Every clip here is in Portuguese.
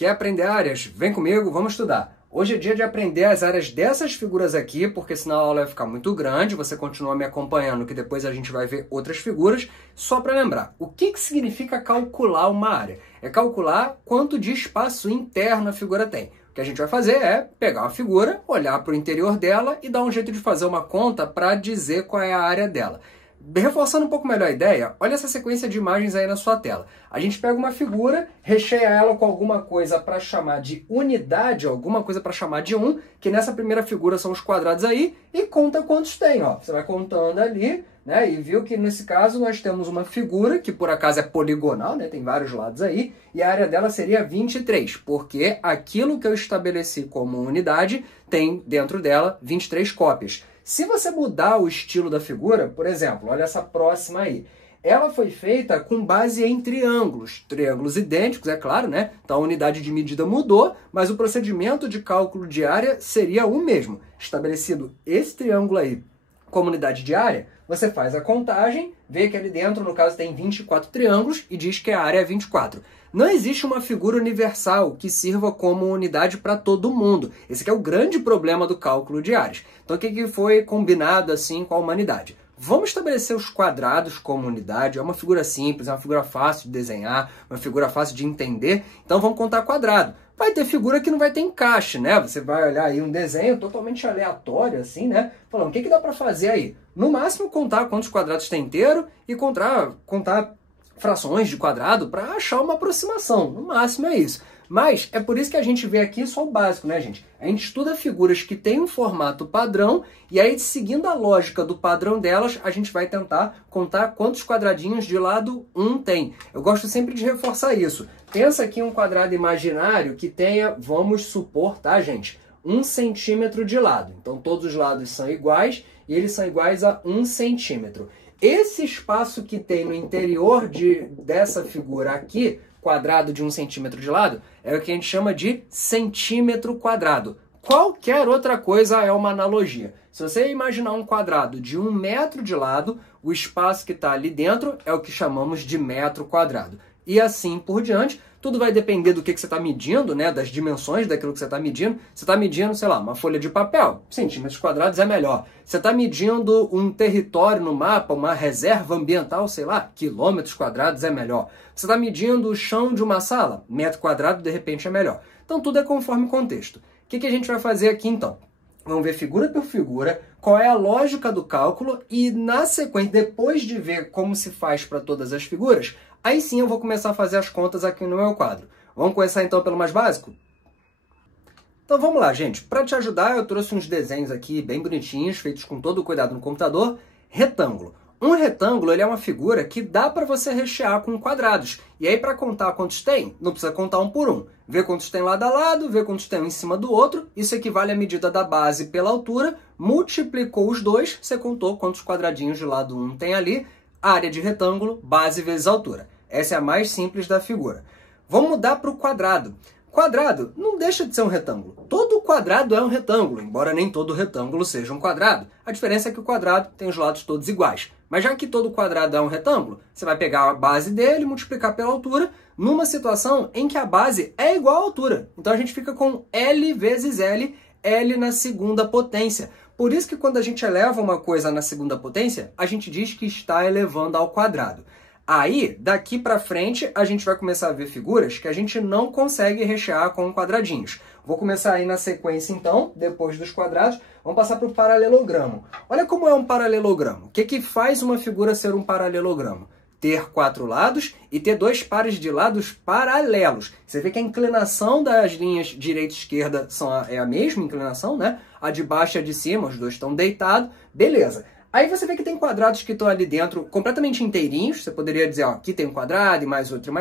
Quer aprender áreas? Vem comigo, vamos estudar. Hoje é dia de aprender as áreas dessas figuras aqui, porque senão a aula vai ficar muito grande, você continua me acompanhando, que depois a gente vai ver outras figuras. Só para lembrar, o que significa calcular uma área? É calcular quanto de espaço interno a figura tem. O que a gente vai fazer é pegar uma figura, olhar para o interior dela e dar um jeito de fazer uma conta para dizer qual é a área dela. Reforçando um pouco melhor a ideia, olha essa sequência de imagens aí na sua tela. A gente pega uma figura, recheia ela com alguma coisa para chamar de unidade, alguma coisa para chamar de 1, que nessa primeira figura são os quadrados aí, e conta quantos tem. Ó. Você vai contando ali, né, e viu que nesse caso nós temos uma figura, que por acaso é poligonal, né, tem vários lados aí, e a área dela seria 23, porque aquilo que eu estabeleci como unidade tem dentro dela 23 cópias. Se você mudar o estilo da figura, por exemplo, olha essa próxima aí. Ela foi feita com base em triângulos. Triângulos idênticos, é claro, né? Então a unidade de medida mudou, mas o procedimento de cálculo de área seria o mesmo. Estabelecido esse triângulo aí como unidade de área, você faz a contagem, vê que ali dentro, no caso, tem 24 triângulos e diz que a área é 24. Não existe uma figura universal que sirva como unidade para todo mundo. Esse aqui é o grande problema do cálculo de áreas. Então, o que foi combinado assim com a humanidade? Vamos estabelecer os quadrados como unidade. É uma figura simples, é uma figura fácil de desenhar, uma figura fácil de entender. Então, vamos contar quadrado. Vai ter figura que não vai ter encaixe, né? Você vai olhar aí um desenho totalmente aleatório, assim, né? Falando, o que dá para fazer aí? No máximo, contar quantos quadrados tem inteiro e contar frações de quadrado para achar uma aproximação. No máximo é isso. Mas é por isso que a gente vê aqui só o básico, né, gente? A gente estuda figuras que têm um formato padrão e aí, seguindo a lógica do padrão delas, a gente vai tentar contar quantos quadradinhos de lado 1 tem. Eu gosto sempre de reforçar isso. Pensa aqui um quadrado imaginário que tenha, vamos supor, tá, gente? 1 centímetro de lado. Então, todos os lados são iguais e eles são iguais a 1 centímetro. Esse espaço que tem no interior dessa figura aqui, quadrado de 1 centímetro de lado, é o que a gente chama de centímetro quadrado. Qualquer outra coisa é uma analogia. Se você imaginar um quadrado de 1 metro de lado, o espaço que está ali dentro é o que chamamos de metro quadrado. E assim por diante, tudo vai depender do que você está medindo, né, das dimensões daquilo que você está medindo. Você está medindo, sei lá, uma folha de papel, centímetros quadrados é melhor. Você está medindo um território no mapa, uma reserva ambiental, sei lá, quilômetros quadrados é melhor. Você está medindo o chão de uma sala, metro quadrado de repente é melhor. Então tudo é conforme o contexto. O que a gente vai fazer aqui então? Vamos ver figura por figura, qual é a lógica do cálculo e na sequência, depois de ver como se faz para todas as figuras, aí sim eu vou começar a fazer as contas aqui no meu quadro. Vamos começar então pelo mais básico? Então vamos lá, gente. Para te ajudar, eu trouxe uns desenhos aqui bem bonitinhos, feitos com todo o cuidado no computador. Retângulo. Um retângulo ele é uma figura que dá para você rechear com quadrados. E aí, para contar quantos tem, não precisa contar um por um. Ver quantos tem lado a lado, ver quantos tem um em cima do outro. Isso equivale à medida da base pela altura. Multiplicou os dois, você contou quantos quadradinhos de lado 1 tem ali. Área de retângulo, base vezes altura. Essa é a mais simples da figura. Vamos mudar para o quadrado. Quadrado não deixa de ser um retângulo. Todo quadrado é um retângulo, embora nem todo retângulo seja um quadrado. A diferença é que o quadrado tem os lados todos iguais. Mas já que todo quadrado é um retângulo, você vai pegar a base dele e multiplicar pela altura numa situação em que a base é igual à altura. Então a gente fica com L vezes L, L na segunda potência. Por isso que quando a gente eleva uma coisa na segunda potência, a gente diz que está elevando ao quadrado. Aí, daqui para frente, a gente vai começar a ver figuras que a gente não consegue rechear com quadradinhos. Vou começar aí na sequência, então, depois dos quadrados. Vamos passar para o paralelogramo. Olha como é um paralelogramo. O que faz uma figura ser um paralelogramo? Ter 4 lados e ter 2 pares de lados paralelos. Você vê que a inclinação das linhas direita e esquerda é a mesma inclinação, né? A de baixo e a de cima, os dois estão deitados. Beleza. Aí você vê que tem quadrados que estão ali dentro completamente inteirinhos. Você poderia dizer, ó, aqui tem um quadrado e mais outro,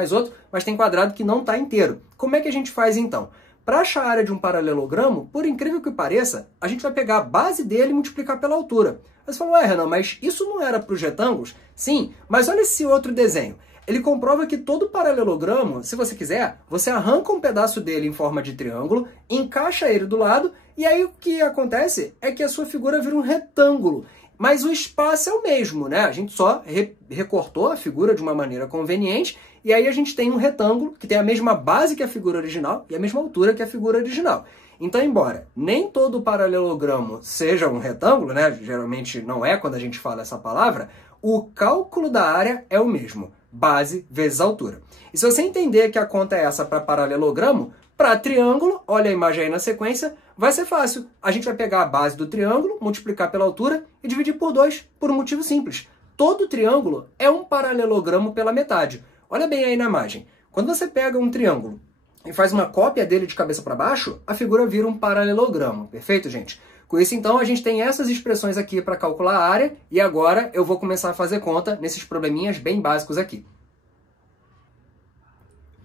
mas tem quadrado que não está inteiro. Como é que a gente faz então? Para achar a área de um paralelogramo, por incrível que pareça, a gente vai pegar a base dele e multiplicar pela altura. Aí você falou, ué, Renan, mas isso não era para os retângulos? Sim, mas olha esse outro desenho. Ele comprova que todo paralelogramo, se você quiser, você arranca um pedaço dele em forma de triângulo, encaixa ele do lado, e aí o que acontece é que a sua figura vira um retângulo. mas o espaço é o mesmo, né? A gente só recortou a figura de uma maneira conveniente, e aí a gente tem um retângulo que tem a mesma base que a figura original e a mesma altura que a figura original. Então, embora nem todo paralelogramo seja um retângulo, né? Geralmente não é quando a gente fala essa palavra, o cálculo da área é o mesmo, base vezes altura. E se você entender que a conta é essa para paralelogramo, para triângulo, olha a imagem aí na sequência, vai ser fácil. A gente vai pegar a base do triângulo, multiplicar pela altura e dividir por 2, por um motivo simples. Todo triângulo é um paralelogramo pela metade. Olha bem aí na imagem. Quando você pega um triângulo e faz uma cópia dele de cabeça para baixo, a figura vira um paralelogramo. Perfeito, gente? Com isso, então, a gente tem essas expressões aqui para calcular a área, e agora eu vou começar a fazer conta nesses probleminhas bem básicos aqui.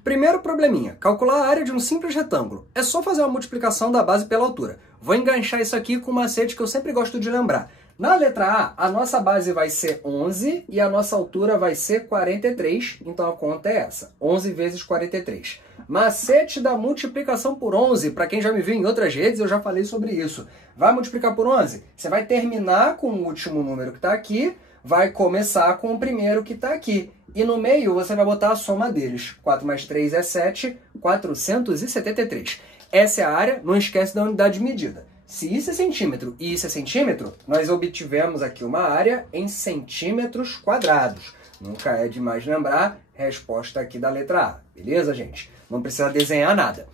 Primeiro probleminha, calcular a área de um simples retângulo. É só fazer uma multiplicação da base pela altura. Vou enganchar isso aqui com um macete que eu sempre gosto de lembrar. Na letra A, a nossa base vai ser 11 e a nossa altura vai ser 43, então a conta é essa, 11 vezes 43. Macete da multiplicação por 11, para quem já me viu em outras redes, eu já falei sobre isso. Vai multiplicar por 11? Você vai terminar com o último número que está aqui, vai começar com o primeiro que está aqui. E no meio você vai botar a soma deles. 4 mais 3 é 7, 473. Essa é a área, não esquece da unidade de medida. Se isso é centímetro e isso é centímetro, nós obtivemos aqui uma área em centímetros quadrados. Nunca é demais lembrar, resposta aqui da letra A. Beleza, gente? Não precisa desenhar nada.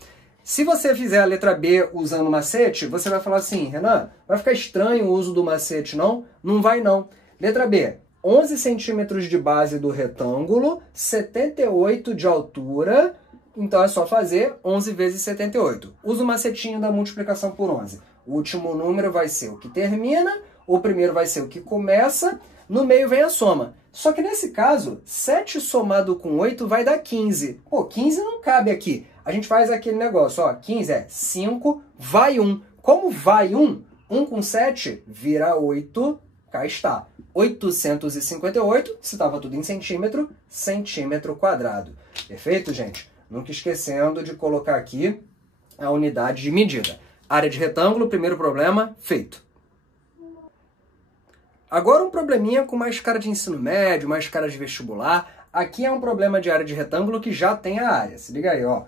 Se você fizer a letra B usando o macete, você vai falar assim, Renan, vai ficar estranho o uso do macete, não? Não vai, não. Letra B, 11 centímetros de base do retângulo, 78 de altura, então é só fazer 11 vezes 78. Usa o macetinho da multiplicação por 11. O último número vai ser o que termina, o primeiro vai ser o que começa, no meio vem a soma. Só que nesse caso, 7 somado com 8 vai dar 15. Pô, 15 não cabe aqui. A gente faz aquele negócio, ó, 15 é 5, vai 1. Como vai 1? 1 com 7 vira 8, cá está. 858, se estava tudo em centímetro, centímetro quadrado. Perfeito, gente? Nunca esquecendo de colocar aqui a unidade de medida. Área de retângulo, primeiro problema, feito. Agora um probleminha com mais cara de ensino médio, mais cara de vestibular. Aqui é um problema de área de retângulo que já tem a área. Se liga aí, ó.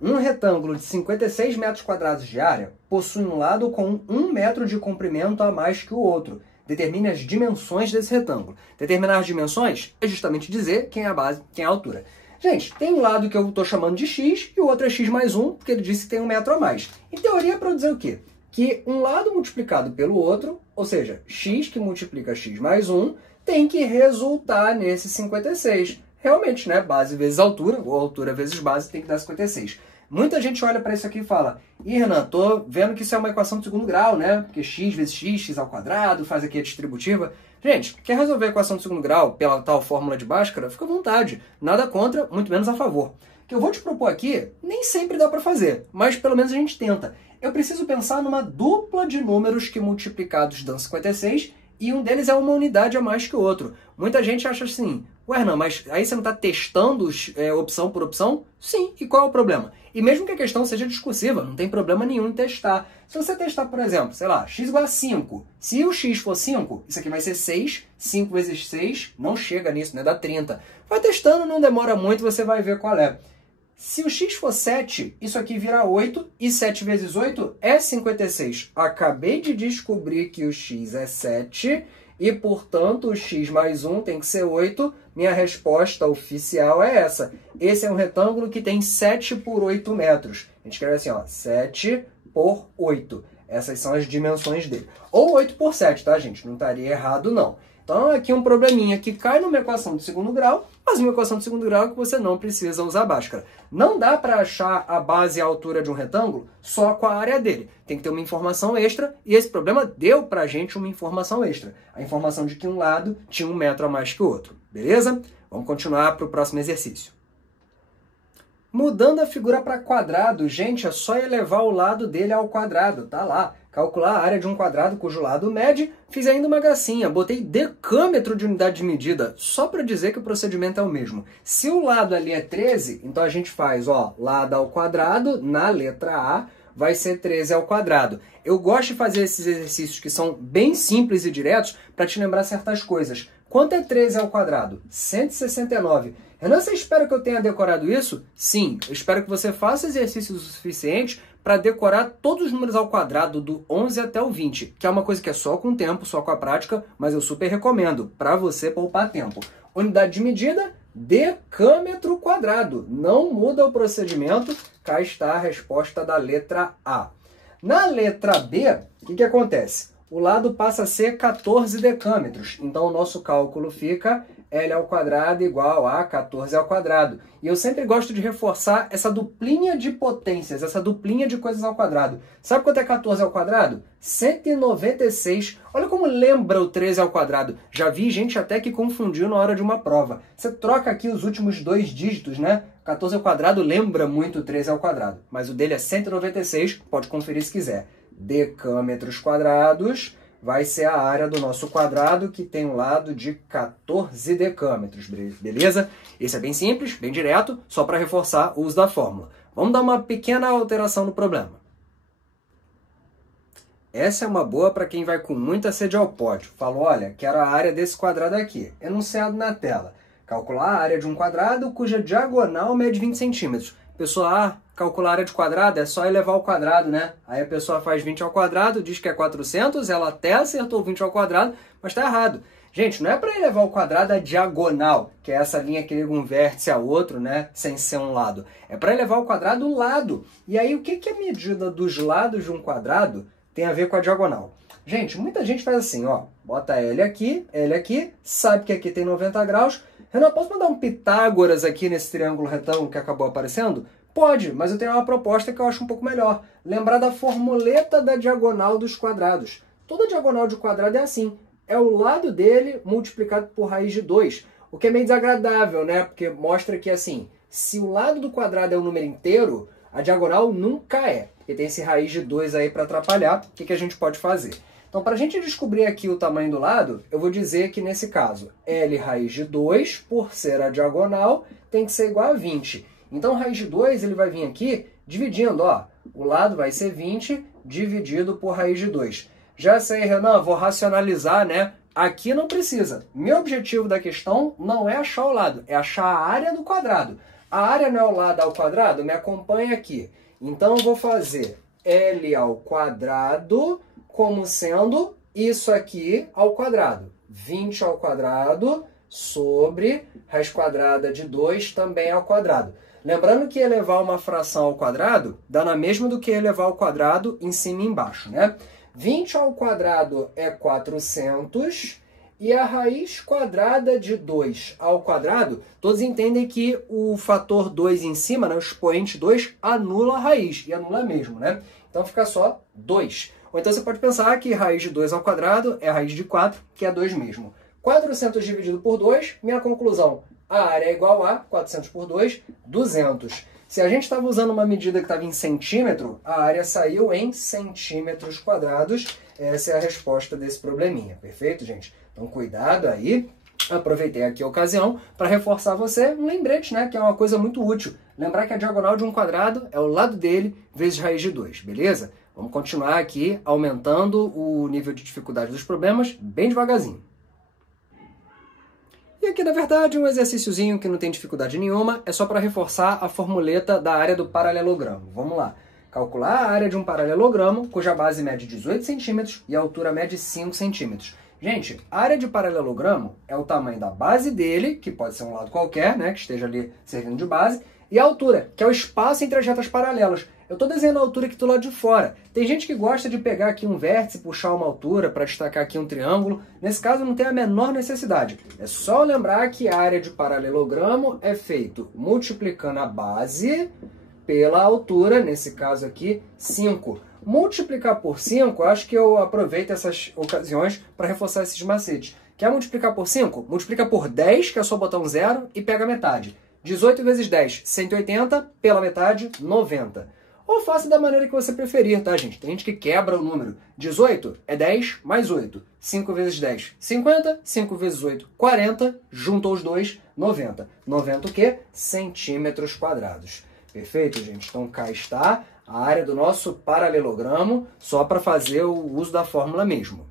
Um retângulo de 56 metros quadrados de área possui um lado com 1 metro de comprimento a mais que o outro. Determine as dimensões desse retângulo. Determinar as dimensões é justamente dizer quem é a base, quem é a altura. Gente, tem um lado que eu estou chamando de x e o outro é x mais 1, porque ele disse que tem 1 metro a mais. Em teoria, é para dizer o quê? Que um lado multiplicado pelo outro, ou seja, x que multiplica x mais 1, tem que resultar nesse 56. Realmente, né? Base vezes altura, ou altura vezes base, tem que dar 56. Muita gente olha para isso aqui e fala, ih, Renan, tô vendo que isso é uma equação de segundo grau, né? Porque x vezes x, x ao quadrado, faz aqui a distributiva. Gente, quer resolver a equação de segundo grau pela tal fórmula de Bhaskara? Fica à vontade. Nada contra, muito menos a favor. O que eu vou te propor aqui, nem sempre dá para fazer, mas pelo menos a gente tenta. Eu preciso pensar numa dupla de números que multiplicados dão 56 e um deles é uma unidade a mais que o outro. Muita gente acha assim, ué, Renan, mas aí você não está testando opção por opção? Sim, e qual é o problema? E mesmo que a questão seja discursiva, não tem problema nenhum em testar. Se você testar, por exemplo, sei lá, x igual a 5. Se o x for 5, isso aqui vai ser 6. 5 vezes 6 não chega nisso, né? Dá 30. Vai testando, não demora muito, você vai ver qual é. Se o x for 7, isso aqui vira 8, e 7 vezes 8 é 56. Acabei de descobrir que o x é 7, e, portanto, o x mais 1 tem que ser 8. Minha resposta oficial é essa. Esse é um retângulo que tem 7 por 8 metros. A gente escreve assim, ó, 7 por 8. Essas são as dimensões dele. Ou 8 por 7, tá, gente? Não estaria errado, não. Então, aqui um probleminha que cai numa equação de segundo grau, mas uma equação de segundo grau que você não precisa usar Bhaskara. Não dá para achar a base e a altura de um retângulo só com a área dele. Tem que ter uma informação extra, e esse problema deu para a gente uma informação extra. A informação de que um lado tinha 1 metro a mais que o outro. Beleza? Vamos continuar para o próximo exercício. Mudando a figura para quadrado, gente, é só elevar o lado dele ao quadrado, tá lá. Calcular a área de um quadrado cujo lado mede, fiz ainda uma gracinha, botei decâmetro de unidade de medida, só para dizer que o procedimento é o mesmo. Se o lado ali é 13, então a gente faz, ó, lado ao quadrado, na letra A, vai ser 13 ao quadrado. Eu gosto de fazer esses exercícios que são bem simples e diretos para te lembrar certas coisas. Quanto é 13 ao quadrado? 169. Renan, você espera que eu tenha decorado isso? Sim, eu espero que você faça exercícios o suficiente para decorar todos os números ao quadrado do 11 até o 20, que é uma coisa que é só com o tempo, só com a prática, mas eu super recomendo para você poupar tempo. Unidade de medida, decâmetro quadrado. Não muda o procedimento, cá está a resposta da letra A. Na letra B, o que acontece? O lado passa a ser 14 decâmetros, então o nosso cálculo fica L ao quadrado igual a 14 ao quadrado. E eu sempre gosto de reforçar essa duplinha de potências, essa duplinha de coisas ao quadrado. Sabe quanto é 14 ao quadrado? 196. Olha como lembra o 13 ao quadrado. Já vi gente até que confundiu na hora de uma prova. Você troca aqui os últimos dois dígitos, né? 14 ao quadrado lembra muito o 13 ao quadrado. Mas o dele é 196, pode conferir se quiser. Decâmetros quadrados vai ser a área do nosso quadrado, que tem um lado de 14 decâmetros, beleza? Esse é bem simples, bem direto, só para reforçar o uso da fórmula. Vamos dar uma pequena alteração no problema. Essa é uma boa para quem vai com muita sede ao pódio. Falou, olha, quero a área desse quadrado aqui. Enunciado na tela. Calcular a área de um quadrado cuja diagonal mede 20 centímetros. Pessoa, calcular a área de quadrado é só elevar ao quadrado, né? Aí a pessoa faz 20 ao quadrado, diz que é 400, ela até acertou 20 ao quadrado, mas está errado. Gente, não é para elevar ao quadrado a diagonal, que é essa linha que liga um vértice a outro, né? Sem ser um lado. É para elevar ao quadrado o lado. E aí, o que a medida dos lados de um quadrado tem a ver com a diagonal? Gente, muita gente faz assim, ó. Bota L aqui, sabe que aqui tem 90 graus. Renan, posso mandar um Pitágoras aqui nesse triângulo retângulo que acabou aparecendo? Pode, mas eu tenho uma proposta que eu acho um pouco melhor. Lembrar da formuleta da diagonal dos quadrados. Toda diagonal de quadrado é assim. É o lado dele multiplicado por raiz de 2. O que é meio desagradável, né? Porque mostra que, assim, se o lado do quadrado é um número inteiro, a diagonal nunca é. Porque tem esse raiz de 2 aí para atrapalhar. O que a gente pode fazer? Então, para a gente descobrir aqui o tamanho do lado, eu vou dizer que, nesse caso, L raiz de 2, por ser a diagonal, tem que ser igual a 20. Então, raiz de 2, ele vai vir aqui dividindo, ó. O lado vai ser 20 dividido por raiz de 2. Já sei, Renan, vou racionalizar, né? Aqui não precisa. Meu objetivo da questão não é achar o lado, é achar a área do quadrado. A área não é o lado ao quadrado? Me acompanha aqui. Então, eu vou fazer L ao quadrado como sendo isso aqui ao quadrado. 20 ao quadrado sobre raiz quadrada de 2 também ao quadrado. Lembrando que elevar uma fração ao quadrado dá na mesma do que elevar ao quadrado em cima e embaixo, né? 20 ao quadrado é 400 e a raiz quadrada de 2 ao quadrado, todos entendem que o fator 2 em cima, né, o expoente 2, anula a raiz, e anula mesmo, né? Então fica só 2. Ou então você pode pensar que raiz de 2 ao quadrado é a raiz de 4, que é 2 mesmo. 400 dividido por 2, minha conclusão, a área é igual a 400 por 2, 200. Se a gente estava usando uma medida que estava em centímetro, a área saiu em centímetros quadrados. Essa é a resposta desse probleminha, perfeito, gente? Então, cuidado aí. Aproveitei aqui a ocasião para reforçar você um lembrete, né? Que é uma coisa muito útil. Lembrar que a diagonal de um quadrado é o lado dele vezes raiz de 2, beleza? Vamos continuar aqui aumentando o nível de dificuldade dos problemas bem devagarzinho. E aqui, na verdade, um exercíciozinho que não tem dificuldade nenhuma, é só para reforçar a formuleta da área do paralelogramo. Vamos lá. Calcular a área de um paralelogramo, cuja base mede 18 centímetros e a altura mede 5 centímetros. Gente, a área de paralelogramo é o tamanho da base dele, que pode ser um lado qualquer, né, que esteja ali servindo de base, e a altura, que é o espaço entre as retas paralelas. Eu estou desenhando a altura aqui do lado de fora. Tem gente que gosta de pegar aqui um vértice e puxar uma altura para destacar aqui um triângulo. Nesse caso não tem a menor necessidade. É só lembrar que a área de paralelogramo é feito multiplicando a base pela altura, nesse caso aqui, 5. Multiplicar por 5, acho que eu aproveito essas ocasiões para reforçar esses macetes. Quer multiplicar por 5? Multiplica por 10, que é só botar um zero, e pega a metade. 18 vezes 10, 180, pela metade, 90. Ou faça da maneira que você preferir, tá, gente? Tem gente que quebra o número. 18 é 10 mais 8. 5 vezes 10, 50. 5 vezes 8, 40. Juntou os dois, 90. 90 o quê? Centímetros quadrados. Perfeito, gente? Então cá está a área do nosso paralelogramo, só para fazer o uso da fórmula mesmo.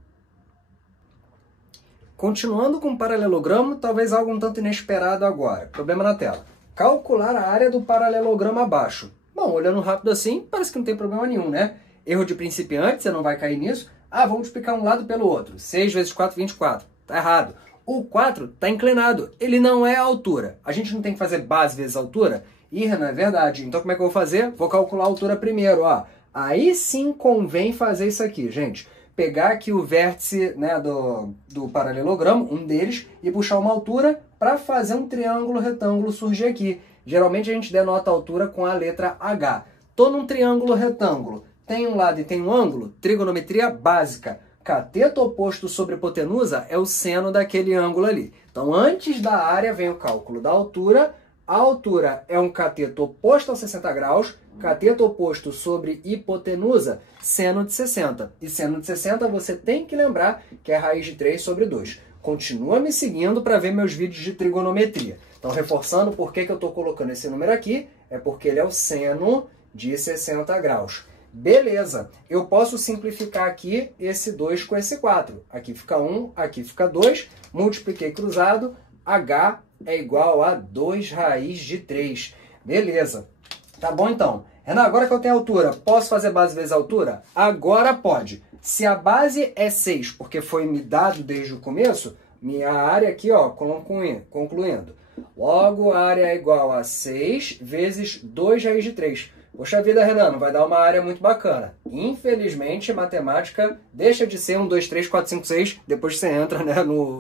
Continuando com o paralelogramo, talvez algo um tanto inesperado agora. Problema na tela. Calcular a área do paralelogramo abaixo. Bom, olhando rápido assim, parece que não tem problema nenhum, né? Erro de principiante, você não vai cair nisso. Ah, vamos multiplicar um lado pelo outro. 6 vezes 4, 24. Tá errado. O 4 está inclinado. Ele não é a altura. A gente não tem que fazer base vezes altura? Ih, não é verdade. Então como é que eu vou fazer? Vou calcular a altura primeiro, ó. Aí sim convém fazer isso aqui, gente. Pegar aqui o vértice, né, do paralelogramo, um deles, e puxar uma altura para fazer um triângulo retângulo surgir aqui. Geralmente a gente denota a altura com a letra H. Estou num triângulo retângulo. Tem um lado e tem um ângulo. Trigonometria básica. Cateto oposto sobre hipotenusa é o seno daquele ângulo ali. Então, antes da área vem o cálculo da altura. A altura é um cateto oposto aos 60 graus. Cateto oposto sobre hipotenusa, seno de 60. E seno de 60 você tem que lembrar que é raiz de 3 sobre 2. Continua me seguindo para ver meus vídeos de trigonometria. Então, reforçando por que eu estou colocando esse número aqui, é porque ele é o seno de 60 graus. Beleza, eu posso simplificar aqui esse 2 com esse 4. Aqui fica 1, aqui fica 2. Multipliquei cruzado, H é igual a 2 raiz de 3. Beleza. Tá bom, então. Renan, agora que eu tenho altura, posso fazer base vezes altura? Agora pode. Se a base é 6, porque foi me dado desde o começo, minha área aqui, ó, concluindo. Logo, a área é igual a 6 vezes 2 raiz de 3. Poxa vida, Renan, não vai dar uma área muito bacana. Infelizmente, matemática deixa de ser 1, 2, 3, 4, 5, 6, depois você entra, né,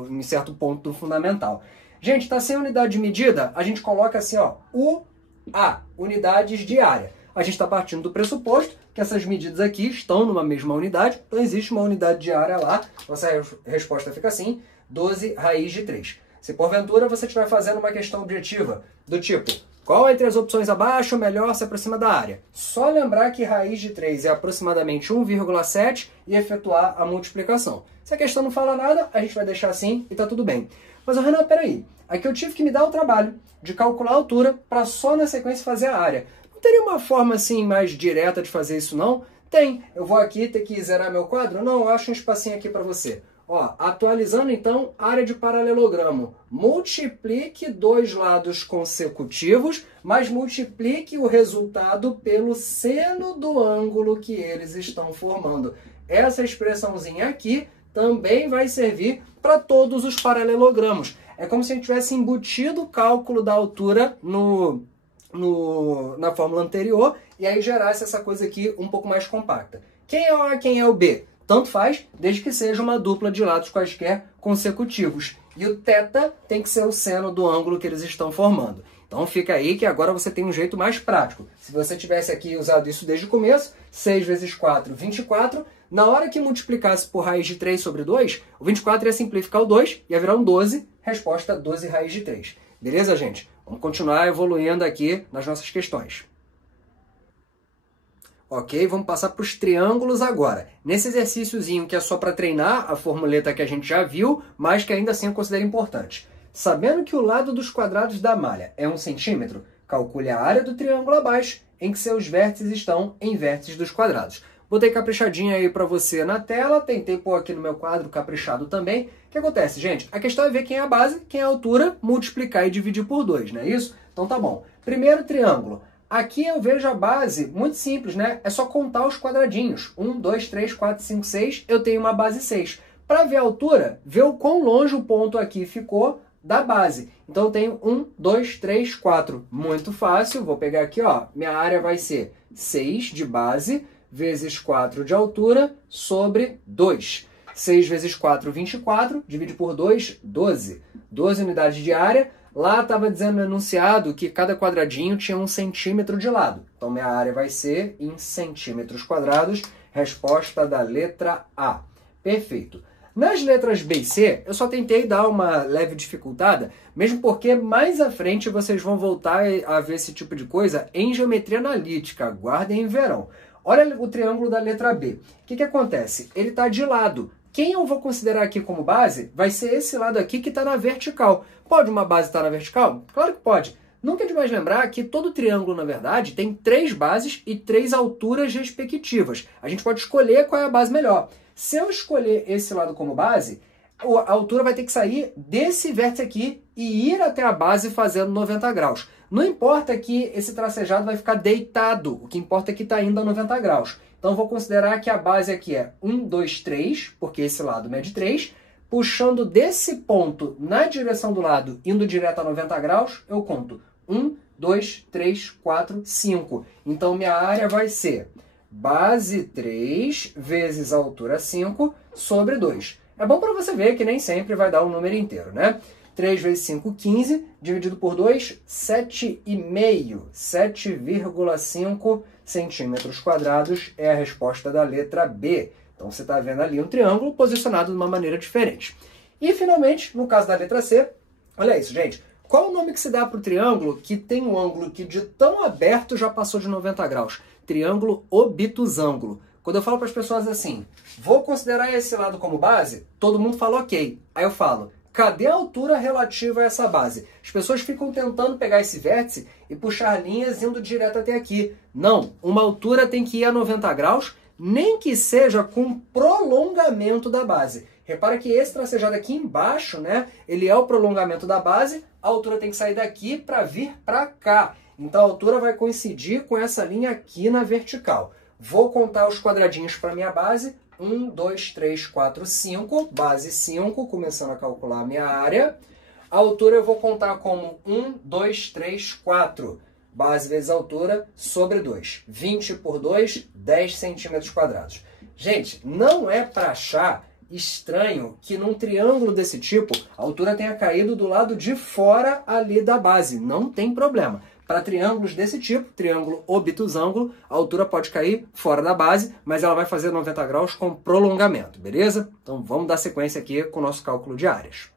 em certo ponto do fundamental. Gente, está sem unidade de medida? A gente coloca assim, ó, UA, unidades de área. A gente está partindo do pressuposto que essas medidas aqui estão numa mesma unidade, então existe uma unidade de área lá. Nossa resposta fica assim, 12 raiz de 3. Se porventura você estiver fazendo uma questão objetiva do tipo, qual entre as opções abaixo melhor se aproxima da área? Só lembrar que raiz de 3 é aproximadamente 1,7 e efetuar a multiplicação. Se a questão não fala nada, a gente vai deixar assim e tá tudo bem. Mas, Renan, peraí. Aqui eu tive que me dar o trabalho de calcular a altura para só na sequência fazer a área. Não teria uma forma assim mais direta de fazer isso, não? Tem. Eu vou aqui ter que zerar meu quadro? Não, eu acho um espacinho aqui para você. Ó, atualizando então, área de paralelogramo. Multiplique dois lados consecutivos, mas multiplique o resultado pelo seno do ângulo que eles estão formando. Essa expressãozinha aqui também vai servir para todos os paralelogramos. É como se a gente tivesse embutido o cálculo da altura na fórmula anterior e aí gerasse essa coisa aqui um pouco mais compacta. Quem é o A, quem é o B? Tanto faz, desde que seja uma dupla de lados quaisquer consecutivos. E o θ tem que ser o seno do ângulo que eles estão formando. Então fica aí que agora você tem um jeito mais prático. Se você tivesse aqui usado isso desde o começo, 6 vezes 4, 24, na hora que multiplicasse por raiz de 3 sobre 2, o 24 ia simplificar o 2, ia virar um 12, resposta 12 raiz de 3. Beleza, gente? Vamos continuar evoluindo aqui nas nossas questões. Ok, vamos passar para os triângulos agora. Nesse exercíciozinho que é só para treinar a formuleta que a gente já viu, mas que ainda assim eu considero importante. Sabendo que o lado dos quadrados da malha é 1 centímetro, calcule a área do triângulo abaixo, em que seus vértices estão em vértices dos quadrados. Botei caprichadinho aí para você na tela, tentei pôr aqui no meu quadro caprichado também. O que acontece, gente? A questão é ver quem é a base, quem é a altura, multiplicar e dividir por 2, não é isso? Então tá bom. Primeiro triângulo. Aqui eu vejo a base muito simples, né? É só contar os quadradinhos. 1, 2, 3, 4, 5, 6. Eu tenho uma base 6. Para ver a altura, ver o quão longe o ponto aqui ficou da base. Então eu tenho 1, 2, 3, 4. Muito fácil. Vou pegar aqui, ó. Minha área vai ser 6 de base vezes 4 de altura sobre 2. 6 vezes 4, 24. Divide por 2, 12. 12 unidades de área. Lá estava dizendo no enunciado que cada quadradinho tinha 1 centímetro de lado. Então, minha área vai ser em centímetros quadrados. Resposta da letra A. Perfeito. Nas letras B e C, eu só tentei dar uma leve dificultada, mesmo porque mais à frente vocês vão voltar a ver esse tipo de coisa em geometria analítica. Guardem em verão. Olha o triângulo da letra B. O que acontece? Ele está de lado. Quem eu vou considerar aqui como base vai ser esse lado aqui que está na vertical. Pode uma base estar na vertical? Claro que pode. Nunca é demais lembrar que todo triângulo, na verdade, tem 3 bases e 3 alturas respectivas. A gente pode escolher qual é a base melhor. Se eu escolher esse lado como base, a altura vai ter que sair desse vértice aqui e ir até a base fazendo 90 graus. Não importa que esse tracejado vai ficar deitado, o que importa é que está indo a 90 graus. Então, vou considerar que a base aqui é 1, 2, 3, porque esse lado mede 3. Puxando desse ponto na direção do lado, indo direto a 90 graus, eu conto 1, 2, 3, 4, 5. Então, minha área vai ser base 3 vezes a altura 5 sobre 2. É bom para você ver que nem sempre vai dar um número inteiro, né? 3 vezes 5, 15, dividido por 2, 7,5. 7,5 centímetros quadrados é a resposta da letra B. Então, você está vendo ali um triângulo posicionado de uma maneira diferente. E, finalmente, no caso da letra C, olha isso, gente. Qual o nome que se dá para o triângulo que tem um ângulo que de tão aberto já passou de 90 graus? Triângulo obtusângulo. Quando eu falo para as pessoas assim, vou considerar esse lado como base, todo mundo fala ok. Aí eu falo, cadê a altura relativa a essa base? As pessoas ficam tentando pegar esse vértice e puxar linhas indo direto até aqui. Não, uma altura tem que ir a 90 graus, nem que seja com prolongamento da base. Repara que esse tracejado aqui embaixo, né, ele é o prolongamento da base, a altura tem que sair daqui para vir para cá. Então a altura vai coincidir com essa linha aqui na vertical. Vou contar os quadradinhos para minha base. 1, 2, 3, 4, 5. Base 5, começando a calcular a minha área. A altura eu vou contar como 1, 2, 3, 4. Base vezes altura sobre 2. 20 por 2, 10 centímetros quadrados. Gente, não é para achar estranho que num triângulo desse tipo, a altura tenha caído do lado de fora ali da base. Não tem problema. Para triângulos desse tipo, triângulo obtusângulo, a altura pode cair fora da base, mas ela vai fazer 90 graus com prolongamento, beleza? Então vamos dar sequência aqui com o nosso cálculo de áreas.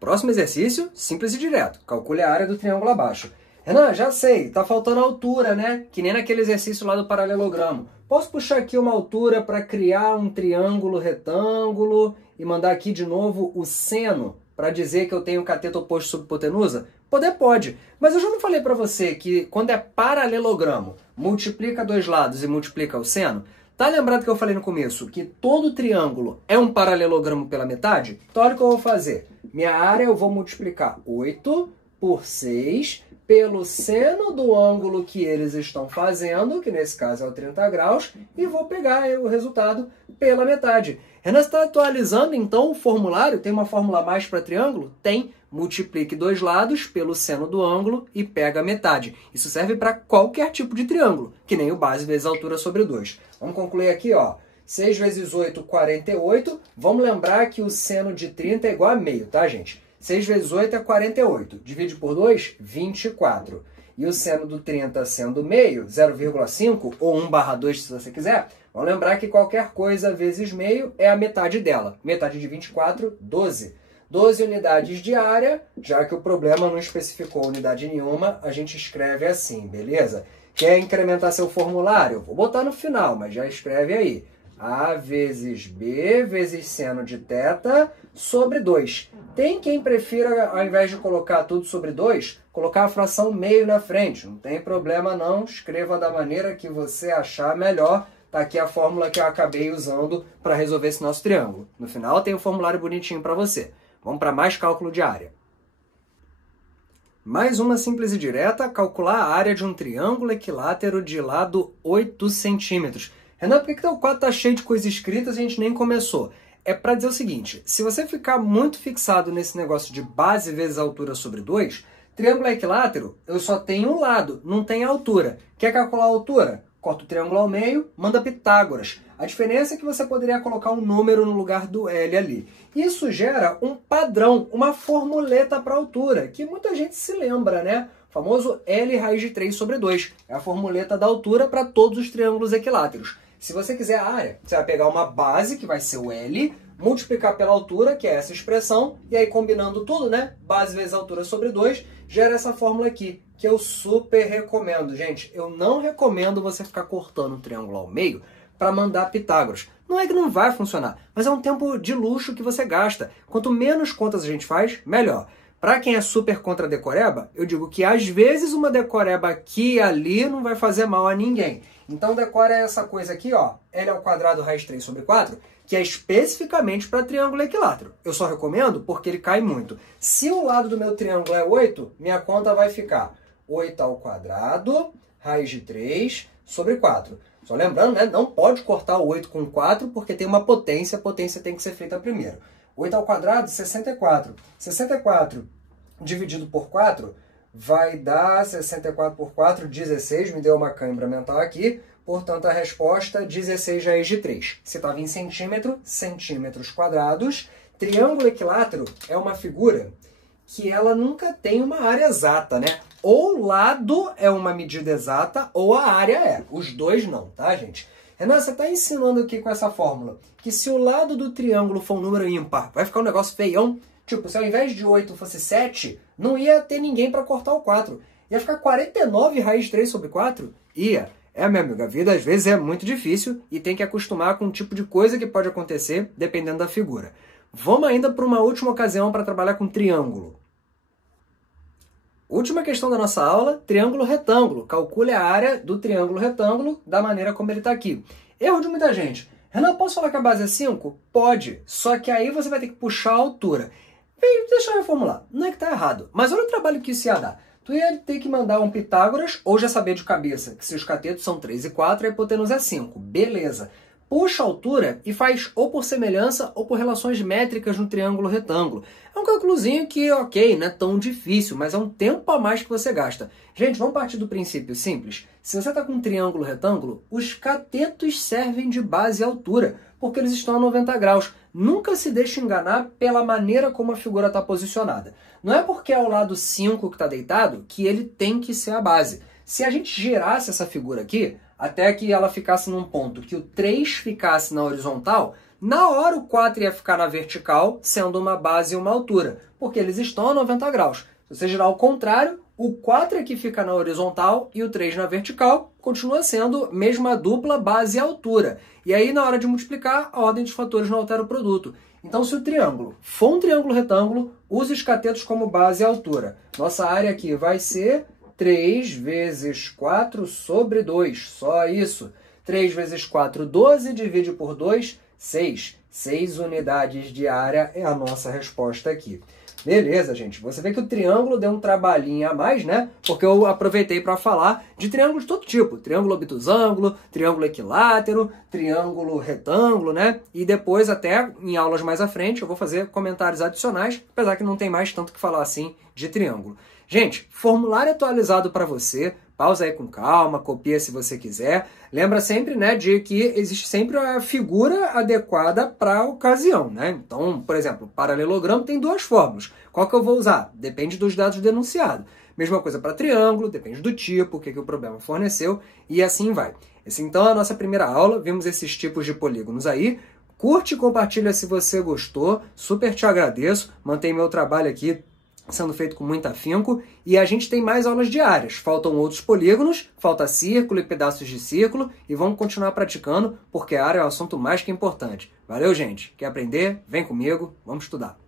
Próximo exercício, simples e direto. Calcule a área do triângulo abaixo. Renan, já sei, tá faltando altura, né? Que nem naquele exercício lá do paralelogramo. Posso puxar aqui uma altura para criar um triângulo retângulo e mandar aqui de novo o seno para dizer que eu tenho cateto oposto sobre hipotenusa? Poder pode, mas eu já não falei para você que quando é paralelogramo, multiplica dois lados e multiplica o seno? Tá lembrado que eu falei no começo que todo triângulo é um paralelogramo pela metade? Então olha o que eu vou fazer. Minha área eu vou multiplicar 8 por 6 pelo seno do ângulo que eles estão fazendo, que nesse caso é o 30 graus, e vou pegar o resultado pela metade. Renan, você está atualizando então o formulário? Tem uma fórmula a mais para triângulo? Tem. Multiplique dois lados pelo seno do ângulo e pega a metade. Isso serve para qualquer tipo de triângulo, que nem o base vezes a altura sobre 2. Vamos concluir aqui, ó. 6 vezes 8, 48. Vamos lembrar que o seno de 30 é igual a meio, tá, gente? 6 vezes 8 é 48. Divide por 2, 24. E o seno do 30 sendo meio, 0,5 ou 1/2 se você quiser, vamos lembrar que qualquer coisa vezes meio é a metade dela. Metade de 24, 12. 12 unidades de área, já que o problema não especificou unidade nenhuma, a gente escreve assim, beleza? Quer incrementar seu formulário? Vou botar no final, mas já escreve aí. A vezes B vezes seno de θ sobre 2. Tem quem prefira, ao invés de colocar tudo sobre 2, colocar a fração meio na frente. Não tem problema não, escreva da maneira que você achar melhor. Tá aqui a fórmula que eu acabei usando para resolver esse nosso triângulo. No final tem o formulário bonitinho para você. Vamos para mais cálculo de área. Mais uma simples e direta, calcular a área de um triângulo equilátero de lado 8 centímetros. Renan, por que o quadro está cheio de coisas escritas e a gente nem começou? É para dizer o seguinte, se você ficar muito fixado nesse negócio de base vezes altura sobre 2, triângulo equilátero, eu só tenho um lado, não tem altura. Quer calcular a altura? Corta o triângulo ao meio, manda Pitágoras. A diferença é que você poderia colocar um número no lugar do L ali. Isso gera um padrão, uma formuleta para altura, que muita gente se lembra, né? O famoso L raiz de 3 sobre 2. É a formuleta da altura para todos os triângulos equiláteros. Se você quiser a área, você vai pegar uma base, que vai ser o L, multiplicar pela altura, que é essa expressão, e aí combinando tudo, né? Base vezes altura sobre 2, gera essa fórmula aqui, que eu super recomendo. Gente, eu não recomendo você ficar cortando o triângulo ao meio para mandar Pitágoras. Não é que não vai funcionar, mas é um tempo de luxo que você gasta. Quanto menos contas a gente faz, melhor. Para quem é super contra a decoreba, eu digo que às vezes uma decoreba aqui e ali não vai fazer mal a ninguém. Então decora essa coisa aqui, ó, L ao quadrado raiz 3 sobre 4, que é especificamente para triângulo equilátero. Eu só recomendo porque ele cai muito. Se o lado do meu triângulo é 8, minha conta vai ficar 8 ao quadrado raiz de 3 sobre 4. Só lembrando, né, não pode cortar o 8 com 4 porque tem uma potência, a potência tem que ser feita primeiro. 8 ao quadrado, 64. 64 dividido por 4 vai dar 64 por 4, 16. Me deu uma cãibra mental aqui. Portanto, a resposta, 16 raiz de 3. Se estava em centímetro, centímetros quadrados. Triângulo equilátero é uma figura que ela nunca tem uma área exata, né? Ou o lado é uma medida exata, ou a área é. Os dois não, tá, gente? Renan, você está ensinando aqui com essa fórmula que se o lado do triângulo for um número ímpar, vai ficar um negócio feião? Tipo, se ao invés de 8 fosse 7, não ia ter ninguém para cortar o 4. Ia ficar 49 raiz de 3 sobre 4? Ia. Meu amigo, a vida às vezes é muito difícil e tem que acostumar com um tipo de coisa que pode acontecer dependendo da figura. Vamos ainda para uma última ocasião para trabalhar com triângulo. Última questão da nossa aula, triângulo retângulo. Calcule a área do triângulo retângulo da maneira como ele está aqui. Erro de muita gente. Renan, posso falar que a base é 5? Pode, só que aí você vai ter que puxar a altura. Deixa eu reformular, não é que está errado, mas olha o trabalho que isso ia dar. Tu ia ter que mandar um Pitágoras, ou já saber de cabeça que se os catetos são 3 e 4, a hipotenusa é 5. Beleza. Puxa a altura e faz ou por semelhança ou por relações métricas no triângulo retângulo. É um cálculozinho que, ok, não é tão difícil, mas é um tempo a mais que você gasta. Gente, vamos partir do princípio simples. Se você está com um triângulo retângulo, os catetos servem de base e altura, porque eles estão a 90 graus. Nunca se deixe enganar pela maneira como a figura está posicionada. Não é porque é o lado 5 que está deitado que ele tem que ser a base. Se a gente girasse essa figura aqui, até que ela ficasse num ponto que o 3 ficasse na horizontal, na hora o 4 ia ficar na vertical, sendo uma base e uma altura, porque eles estão a 90 graus. Se você girar ao contrário, o 4 aqui fica na horizontal e o 3 na vertical, continua sendo mesma dupla base e altura. E aí, na hora de multiplicar, a ordem dos fatores não altera o produto. Então, se o triângulo for um triângulo retângulo, use os catetos como base e altura. Nossa área aqui vai ser 3 vezes 4 sobre 2, só isso. 3 vezes 4, 12, divide por 2, 6. 6 unidades de área é a nossa resposta aqui. Beleza, gente. Você vê que o triângulo deu um trabalhinho a mais, né? Porque eu aproveitei para falar de triângulo de todo tipo. Triângulo obtusângulo, triângulo equilátero, triângulo retângulo, né? E depois, até em aulas mais à frente, eu vou fazer comentários adicionais, apesar que não tem mais tanto que falar assim de triângulo. Gente, formulário atualizado para você. Pausa aí com calma, copia se você quiser. Lembra sempre, né, de que existe sempre a figura adequada para a ocasião, né? Então, por exemplo, paralelogramo tem duas fórmulas. Qual que eu vou usar? Depende dos dados denunciados. Mesma coisa para triângulo, depende do tipo, o que o problema forneceu, e assim vai. Essa então é a nossa primeira aula. Vimos esses tipos de polígonos aí. Curte e compartilha se você gostou. Super te agradeço. Mantém meu trabalho aqui sendo feito com muito afinco, e a gente tem mais aulas diárias. Faltam outros polígonos, falta círculo e pedaços de círculo, e vamos continuar praticando, porque a área é um assunto mais que importante. Valeu, gente! Quer aprender? Vem comigo, vamos estudar!